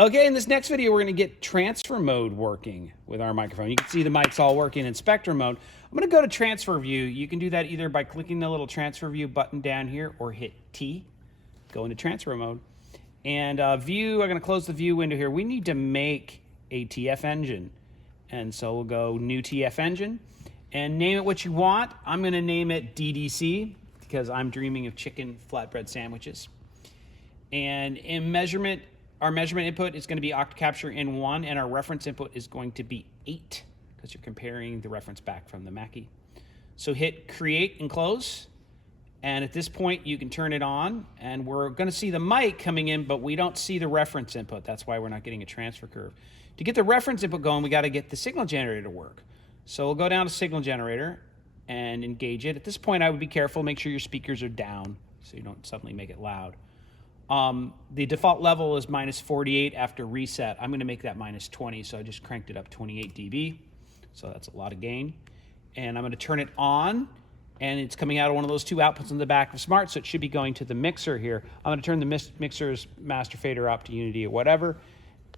Okay, in this next video, we're going to get transfer mode working with our microphone. You can see the mic's all working in spectrum mode. I'm going to go to transfer view. You can do that either by clicking the little transfer view button down here or hit T, go into transfer mode. And view, I'm going to close the view window here. We need to make a TF engine. And so we'll go new TF engine and name it what you want. I'm going to name it DDC because I'm dreaming of chicken flatbread sandwiches. And in measurement, our measurement input is going to be octocapture in 1, and our reference input is going to be 8 because you're comparing the reference back from the Mackie. So hit create and close. And at this point, you can turn it on, and we're going to see the mic coming in, but we don't see the reference input. That's why we're not getting a transfer curve. To get the reference input going, we got to get the signal generator to work. So we'll go down to signal generator and engage it. At this point, I would be careful. Make sure your speakers are down so you don't suddenly make it loud. The default level is minus 48 after reset. I'm going to make that minus 20, so I just cranked it up 28 dB. So that's a lot of gain. And I'm going to turn it on, and it's coming out of one of those two outputs in the back of Smaart, so it should be going to the mixer here. I'm going to turn the mixer's master fader up to unity or whatever,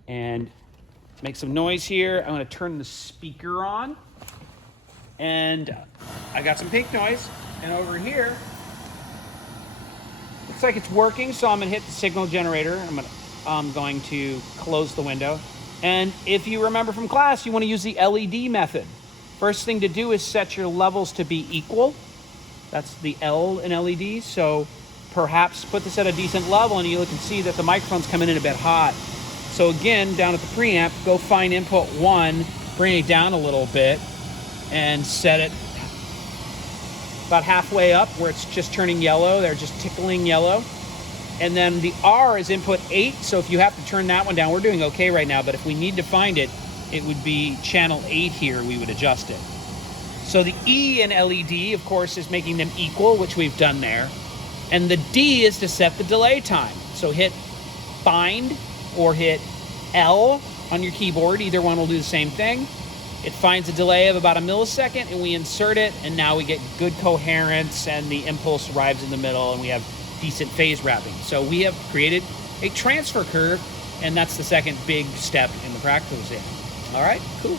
and make some noise here. I'm going to turn the speaker on, and I got some pink noise, and over here, looks like it's working, so I'm going to hit the signal generator. I'm going to close the window. And if you remember from class, you want to use the LED method. First thing to do is set your levels to be equal. That's the L in LED. So perhaps put this at a decent level, and you can see that the microphone's coming in a bit hot. So again, down at the preamp, go find input 1, bring it down a little bit, and set it about halfway up where it's just turning yellow. They're just tickling yellow. And then the R is input 8, so if you have to turn that one down, we're doing okay right now, but if we need to find it, it would be channel 8 here, we would adjust it. So the E in LED, of course, is making them equal, which we've done there. And the D is to set the delay time. So hit find or hit L on your keyboard. Either one will do the same thing. It finds a delay of about a millisecond, and we insert it, and now we get good coherence, and the impulse arrives in the middle, and we have decent phase wrapping. So we have created a transfer curve, and that's the second big step in the practical exam. All right, cool.